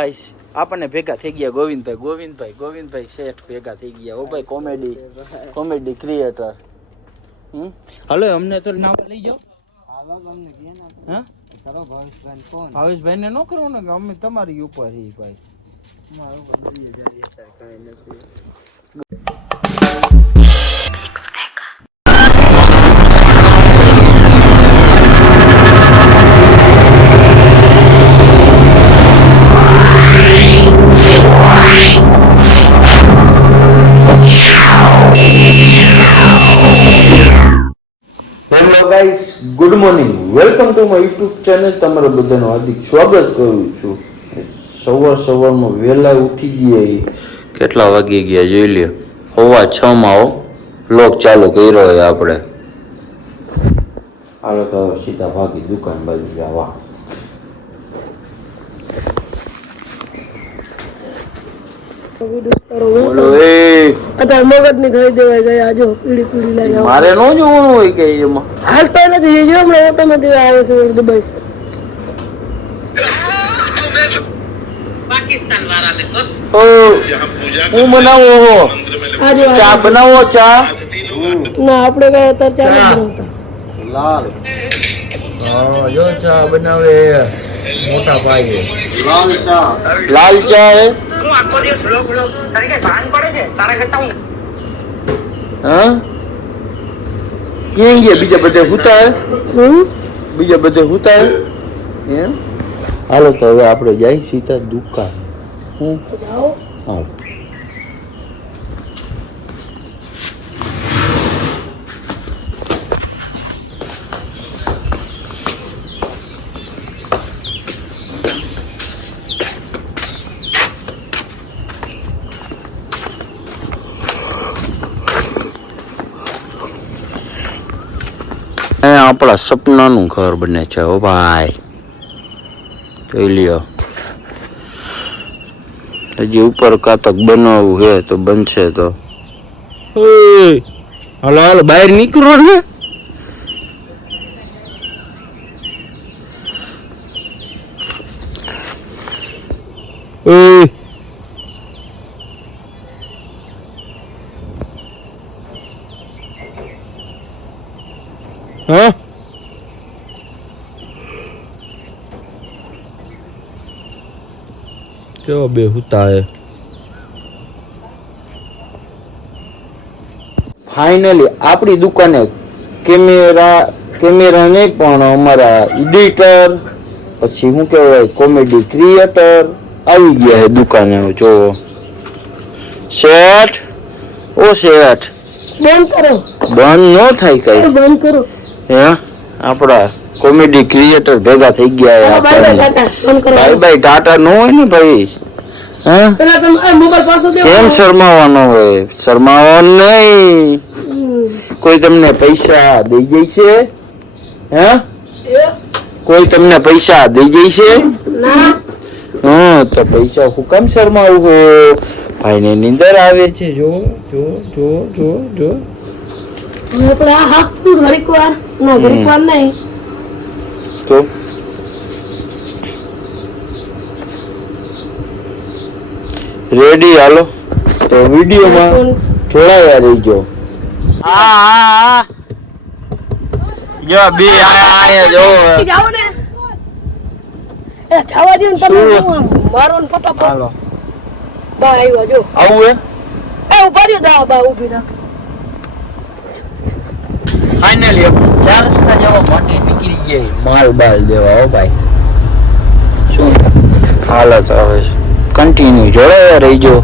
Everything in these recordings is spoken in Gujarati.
આપણને ભેગા થઈ ગયા ગોવિંદભાઈ શેઠ ભેગા થઈ ગયા. ઓ ભાઈ કોમેડી ક્રિએટર. હાલો અમને તો નામ લઈ જાઓ. હા ભાવેશભાઈ ને ન કરો ને કે અમે તમારી ઉપર હી ભાઈ. Hello guys, good morning, welcome to my YouTube channel. તમારા બધાનું હાર્દિક સ્વાગત કરું છું. સવારમાં વહેલા ઉઠી ગયા. કેટલા વાગી ગયા જોઈ લ્યો. 6:15 વ્લોગ ચાલુ કર્યો હોય આપણે. હાલો તો સીધા ભાગી દુકાન બાજુ જવા. બોલો એ અત્યારે મગજ ની થઈ દેવાય ગયા. જો પીડી લઈ જાવ. મારે નો જોવાનું હોય કે એમાં હાલતા નથી. જો હમણાં ઓટોમેટિક આવે છે દુબઈ. પાકિસ્તાન વાળાને કસ હું બનાવો ચા બનાવો ચા. ના આપણે કઈ અત્યારે ચા નથી બનાવતા. લાલ જો ચા બનાવે મોટા પાયે. લાલ ચા હે. હું આખો દિવસ વ્લોગ તારી કઈ ભાન પડે છે તારા કરતા હું હા ક્યાં ગયા બીજા બધે હુતા હે. બીજા બધે હુતા હે એમ. હાલો તો હવે આપણે જાય સીધા દુકાન. હું હા આપણા સપનાનું ઘર બને છે. ઓ ભાઈ જોઈ લ્યો. હજી ઉપર કાતક બનાવવું છે તો બનશે તો. હાલો હાલો બહાર નીકળો ને. હા કેવો બે હુતા હે. ફાઇનલી આપણી દુકાને કેમેરા નહીં પણ અમારા એડિટર પછી શું કહેવાય કોમેડી ક્રિએટર આવી ગયા છે દુકાને. જો શેઠ ઓ શેઠ બંધ કરો. બંધ ન થાય કઈ. બંધ કરો. હે આપણા કોમેડી ક્રિએટર ભેગા થઈ ગયા. બાય બાય ટાટા નો હોય ને ભાઈ. હા પેલા તમે મોબાઈલ પાછો દે. કેમ શરમાવાનો હોય? શરમાવાનો નહીં. કોઈ તમને પૈસા દઈ જાય છે? હે કોઈ તમને પૈસા દઈ જાય છે? ના. હા તો પૈસા હું કેમ શરમાવું હો? ભાઈને નીંદર આવે છે. જો જો જો જો જો આપણે આ હાથતું ઘડીક વાર ના ઘડીક વાર નહીં તો રેડી. હાલો તો વિડીયોમાં જોડાયા રહીજો. હા જો બે આયા જો જાવ ને. એ જવા દે ને તમે. મારો ને ફટાફટ. હાલો બા આવ્યો જો. આવું હે. એ ઉભા રહ્યો. દા બા ઊભી રાખ. ફાઇનલી 4 રસ્તા જવા માટે નીકળી ગયા માલ બાલ દેવા. હો ભાઈ શું હાલત આવે છે. કન્ટિન્યુ જોડાયા રહીજો.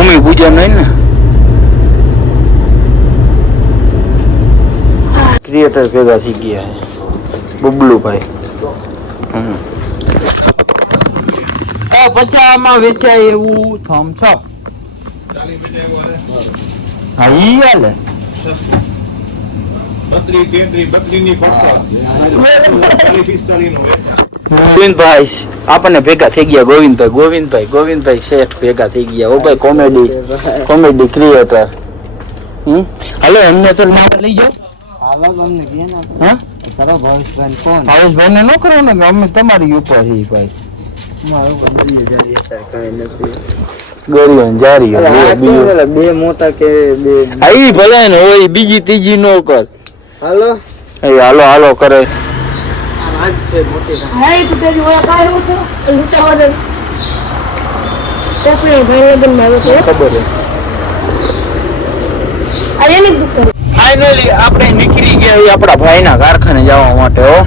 ભૂમિપૂજન હોય ને ક્રિએટર ભેગા થઈ ગયા છે બબલુભાઈ. પચામાં વેચાય એવું થમ્સ અપ. હા ઈ હાલે. ગોવિંદભાઈ આપણને ભેગા થઈ ગયા. ગોવિંદભાઈ શેઠ ભેગા થઈ ગયા. ઓ ભાઈ કોમેડી ક્રિએટર. હાલો એમને તો નામ લઈ જાઓ. હાલો તમને કે ને હા કરો ભાવેશભાઈ ફોન. ભાવેશભાઈ ને ન કરો ને અમે તમારી ઉપર છીએ ભાઈ. મારું બંને જારી હતા કાઈ નથી. ગરિયન જારી બે મોટા કે બે આઈ ભલે ને હોય બીજી ત્રીજી નો કર. હાલો હાલો કરે. આજ છે મોટી હા એ પુત્રી વાળા કાયો છે લૂટા વાળા તે પણ ભાઈ લગન માં આવ્યો છે ખબર છે. આ એની દુખ કરે. ફાઇનલી આપણે નીકળી ગયા આપણા ભાઈના કારખાને જવા માટે. હો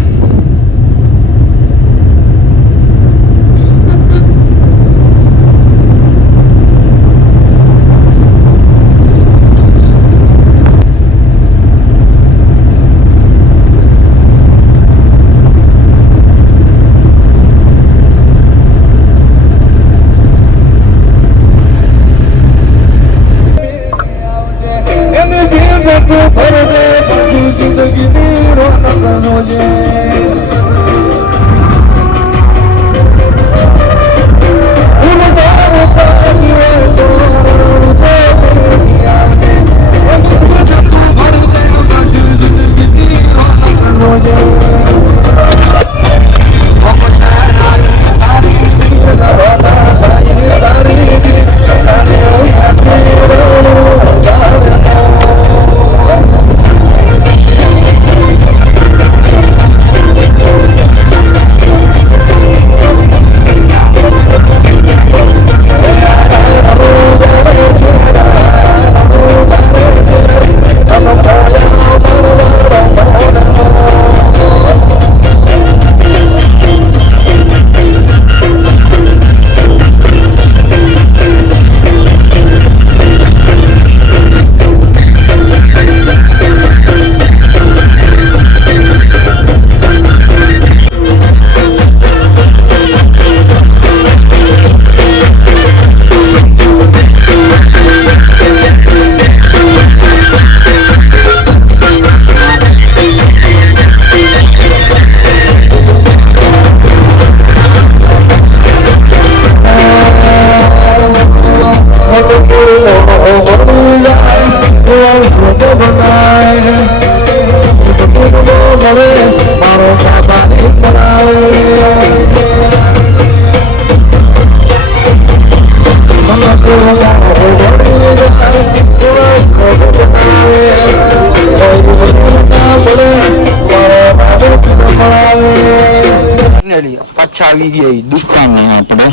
પાછા આવી ગયા દુકાને આપણે.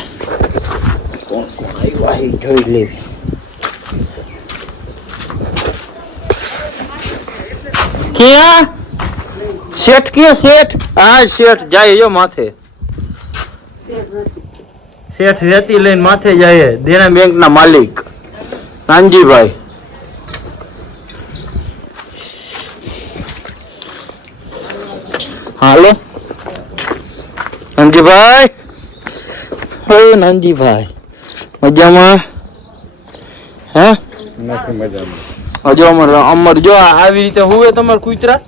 કોણ આવ્યું જોઈ લેવી. ક્યાં શેઠ હા શેઠ જાય જો માથે. શેઠ રેતી લઈને માથે જાય. દેના બેંક ના માલિક નાનજીભાઈ. હાલો નાનજીભાઈ. નાનજીભાઈ મજામાં? હે નથી મજામાં. હજુ અમર જો આવી રીતે હુવે તમારે કૂતરા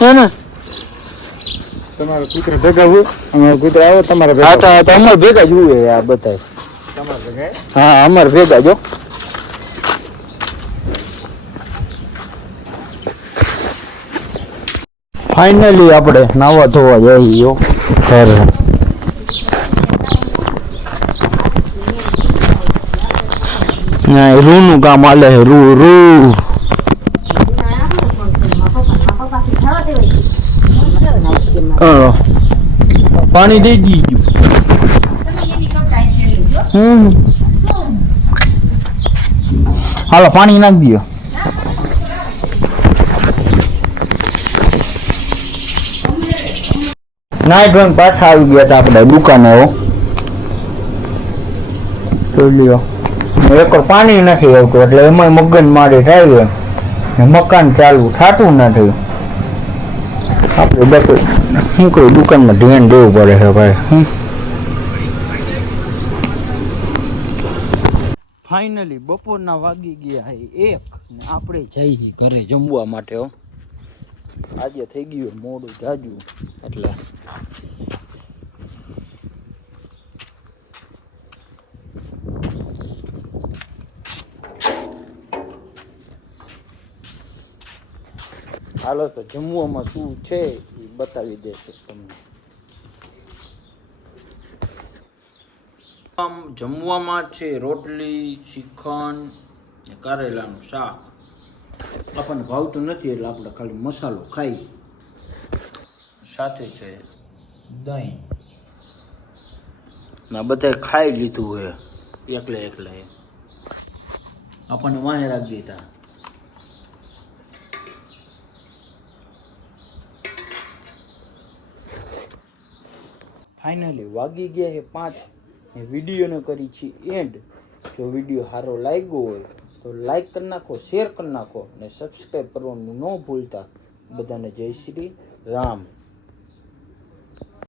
હે ને? તમારા કૂતરા ભેગા હોય અમારા કૂતરા આવો તમારા ભેગા. હા તો અમાર ભેગા જ હુવે આ બધા. તમારા ભેગા? હા અમાર ભેગા જો. ફાઇનલી આપણે નાવા ધોવા જઈએ ઘરે. રૂ નું કામ આલે છે. રૂ પાણી દઈ દીધું. હાલો પાણી નાખી દો. નાઈટ રંગ પાછા આવી ગયા હતા આપણે દુકાને. જોઈ લ્યો એક પાણી નથી આવતું એટલે એમાં મગન મારી થાય ને મકાન ચાલુ થતું નથી. આપણે બધું શું કહ્યું દુકાનમાં ધ્યાન દેવું પડે છે ભાઈ. ફાઇનલી બપોરના વાગી ગયા હે 1 ને આપણે જઈએ ઘરે જમવા માટે. હો આજે થઈ ગયું મોડું જાજુ એટલે હાલો તો જમવામાં શું છે એ બતાવી દેશે તમને. જમવામાં છે રોટલી, શ્રીખંડ, કારેલાનું શાક. આપણને ભાવતું નથી એટલે આપણે ખાલી મસાલો ખાઈ. સાથે છે દહીં. ના બધાએ ખાઈ લીધું હે એકલે આપણને વાંહે રાખી દીધા. ફાઇનલી વાગી ગયા છે 5 ને વિડીયોને કરી છે એન્ડ. જો વિડીયો સારો લાગ્યો હોય તો લાઈક કરી નાખો, શેર કરી નાખો ને સબસ્ક્રાઈબ કરવાનું ન ભૂલતા. બધાને જય શ્રી રામ.